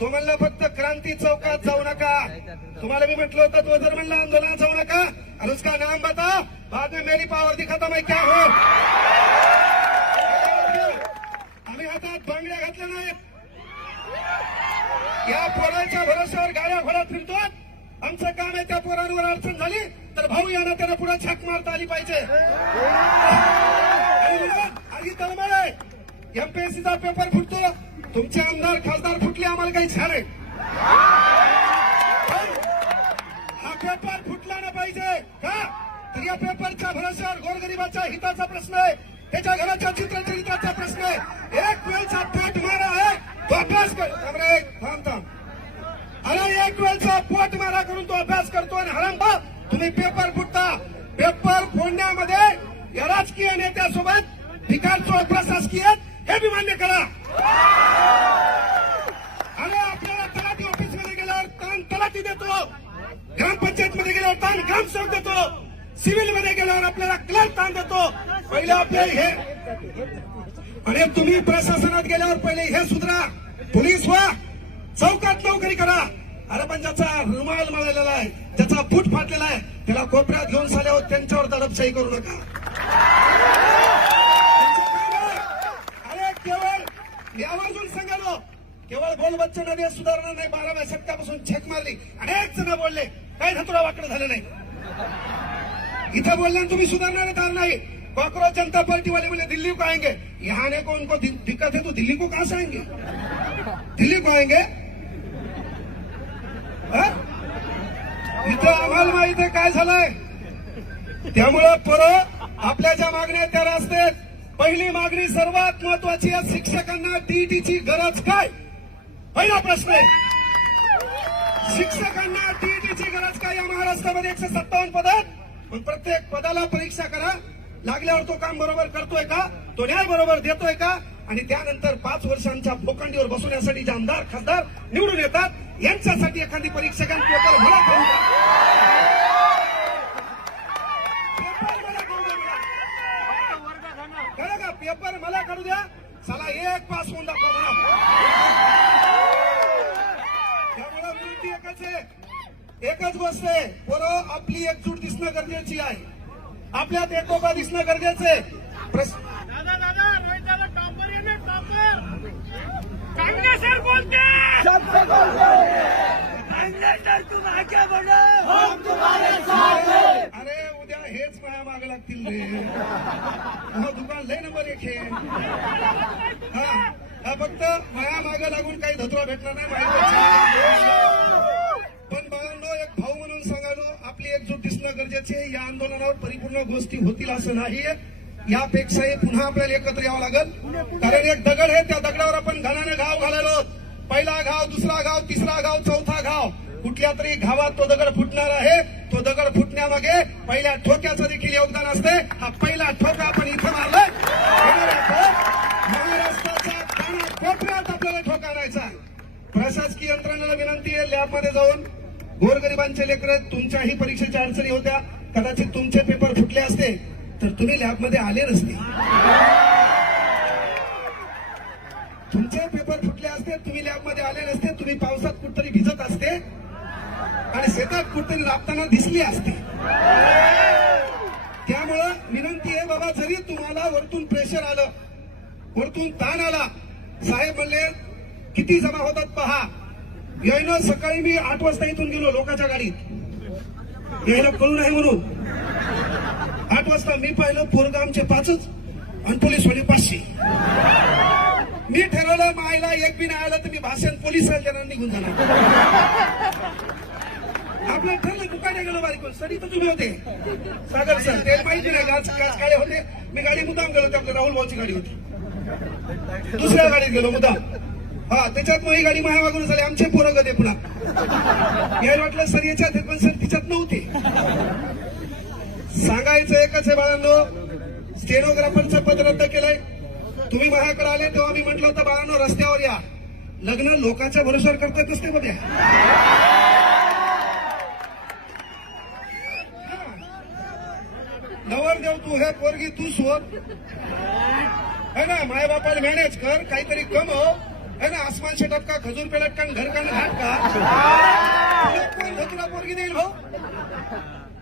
तो म्हणला फक्त क्रांती चौकात जाऊ नका, तुम्हाला मी म्हटलं होतं तो जर म्हणला आंदोलनात जाऊ नका और उसका नाम बताओ, बाद में मेरी पावर दिखाता मैं क्या हूं। आम्ही हातात बांगड्या घातल्या नाहीत, या पोरांच्या भरोश्यावर गाड्या घोड्यात फिरतो। आमचं काम आहे त्या पोरांवर अडचण झाली तर भाऊ यांना त्यांना पुढे छाक मारता आली पाहिजे। आणि तळमळ आहे, एमपीएससीचा पेपर फुटतो, तुमचे आमदार खासदार फुटले, आम्हाला काही छान आहे। हा पेपर फुटला ना पाहिजे का, तर या पेपरच्या भरोश्यावर गोरगरिबाच्या हिताचा प्रश्न आहे, त्याच्या घराच्या चित्रचरित्राचा प्रश्न आहे। एक वेळचा पोट मारा आहे तो अभ्यास कर, थांब अरे एक वेळचा पोट मारा करून तो अभ्यास करतो आणि हरामबा तुम्ही पेपर फुटता। पेपर फोडण्यामध्ये या राजकीय नेत्यासोबत ठिकाणचो प्रशासकीय हे बी मान्य करा। अरे आपल्याला तलाठी ऑफिसमध्ये गेल्यावर ताण तलाठी देतो, ग्रामपंचायतमध्ये गेल्यावर ताण ग्रामसेवक देतो, सिव्हिलमध्ये गेल्यावर आपल्याला क्लर्क ताण देतो। पहिले आपले हे आणि तुम्ही प्रशासनात गेल्यावर पहिले हे सुधरा, पोलीस व्हा, चौकात नोकरी करा। अरे पण ज्याचा रुमाल मळलेला आहे, ज्याचा बूट फाटलेला आहे, त्याला कोपऱ्यात घेऊन साल्यावर त्यांच्यावर दडपशाही करू नका। अरे केवळ यावरून सांगालो, केवळ बोलबच्चनने सुधारणा नाही, 12व्या शतकापासून छेक मारली, अनेक जण बोलले, काही धतुरा वाकडं झालं नाही। इथं बोलल्यानं तुम्ही सुधारणारे दार नाही। कांग्रेस जनता पार्टी वाले बोले दिल्ली को आएंगे, यहाँ ने को उनको दिक्कत है तो दिल्ली को कहां से आएंगे, दिल्ली को आएंगे। इथं आम्हाला माहित आहे काय झालंय, त्यामुळं परत आपल्या ज्या मागण्या त्या असतात। पहिली मागणी सर्वात महत्वाची आहे, शिक्षकांना टीईटीची गरज काय, पहिला प्रश्न आहे। शिक्षकांना टीईटीची गरज काय, या महाराष्ट्रामध्ये 157 पद आहेत, पण प्रत्येक पदाला परीक्षा करा, लागल्यावर तो काम बरोबर करतोय का, तो न्याय बरोबर देतोय का, आणि त्यानंतर 5 वर्षांच्या भोकांडीवर बसवण्यासाठी जे आमदार खासदार निवडून येतात यांच्यासाठी एखादी परीक्षकांनी पेपर मला करू द्या, पेपर मला करू द्या, कळलं का, पेपर मला करू द्या, चला एक पास होऊन दाखवा मला। त्यामुळे विनंती एकच आहे, एकच गोष्ट आहे, पोरं आपली एकजूट दिसणं गरजेची आहे, आपल्यात एकोपा दिसणं गरजेचं आहे। सर बोलते तुम आगे बढ़ो, हम तुम्हारे साथ हैं। अरे उद्या हेच माया मागे लागतील रे, दुकान लय नंबर 1 आहे। हा फक्त माया मागे लागून काही धतुरा भेटणार नाही माहिती, पण बाळांनो एक भाऊ म्हणून सांगालो, आपली एकजूट दिसणं गरजेचे आहे। या आंदोलनावर परिपूर्ण गोष्टी होतील असं नाहीये, यापेक्षाही पुन्हा आपल्याला एकत्र यावं लागेल, कारण एक दगड आहे, त्या दगडावर आपण घाणाने घाव घालायलो, पहिला घाव, दुसरा घाव, तिसरा घाव, चौथा घाव, कुठल्या तरी घावात तो दगड फुटणार आहे। तो दगड फुटण्यामागे पहिल्या ठोक्याचं देखील योगदान असते। हा पहिला ठोका आपण इथं मारलाय, महाराष्ट्राच्या कानाकोपऱ्यात आपल्याला ठोका आणायचा। प्रशासकीय यंत्रणेला विनंती आहे, लॅबमध्ये जाऊन गोरगरिबांचे लेकर, तुमच्याही परीक्षेच्या अडचणी होत्या, कदाचित तुमचे पेपर फुटले असते तर तुम्ही लॅबमध्ये आले नसते, तुमचे पेपर फुटले असते, तुम्ही लॅबमध्ये आले नसते, तुम्ही पावसात कुठतरी भिजत असते आणि शेतात कुठतरी राबताना दिसली असते। त्यामुळं विनंती आहे बाबा, जरी तुम्हाला वरतून प्रेशर आलं, वरतून ताण आला, साहेब म्हणले किती जमा होतात पहा, यायनं सकाळी मी 8 वाजता इथून गेलो लोकांच्या गाडीत, यायला कळू नाही म्हणून 8 वाजता मी पाहिलं पोरगा आमचे 5च आणि पोलीसवाले 500। मी ठरवलं मायला एक बी नाही आलं तर मी भाषण पोलीस त्यांना निघून जाणार। आपलं ठरलं, दुकाने गेलो बारीक, सरी तर तुम्ही होते सागर सर, ते माहिती नाही, गाच काळे होते, मी गाडी मुद्दाम गेलो, त्यातलं राहुल भाऊची गाडी होती, दुसऱ्या गाडीत गेलो मुद्दाम, हा त्याच्यात मग ही गाडी माझ्या मागून झाली, आमचे पोरं गदे पुन्हा यायला वाटलं सर याच्यात, पण सर तिच्यात नव्हते। सांगायचं एकच आहे बाळांनो, स्टेनोग्राफरचं पद रद्द केलंय, तुम्ही माझ्याकडे आले तेव्हा मी म्हटलं होतं बाळांनो रस्त्यावर या, लग्न लोकांच्या भरोश्यावर करतात नसते बघ्या, नवरदेव तू हे, पोरगी तू शोध, है ना, माय बापाला मॅनेज कर, काहीतरी कमव, है ना, आसमान से टपका खजूर पे लटका घर का घाट का कोण धतुरा पोरगी देईल भाऊ?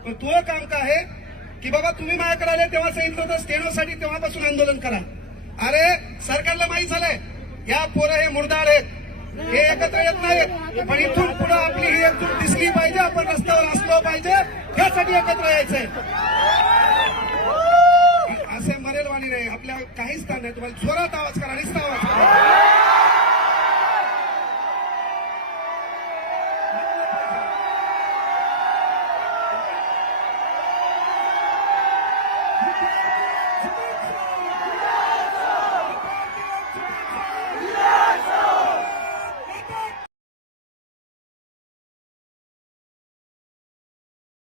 पण तुझं काम काय आहे की बाबा तुम्ही माझ्याकडे आले तेव्हा सांगितलं होतं स्टेनोसाठी, तेव्हापासून आंदोलन करा. अरे सरकारला माहित झालंय या पोरं हे मुर्दाड आहेत, हे एकत्र येत नाहीत, पण इथून पुढे आपली ही एकजूट दिसली पाहिजे, आपण रस्त्यावर असलो पाहिजे, यासाठी एकत्र यायचंय. असे मरेलवाणी नाही, आपल्या काहीच स्थान नाही. तुम्हाला जोरात आवाज करा, नुसता आवाज करा.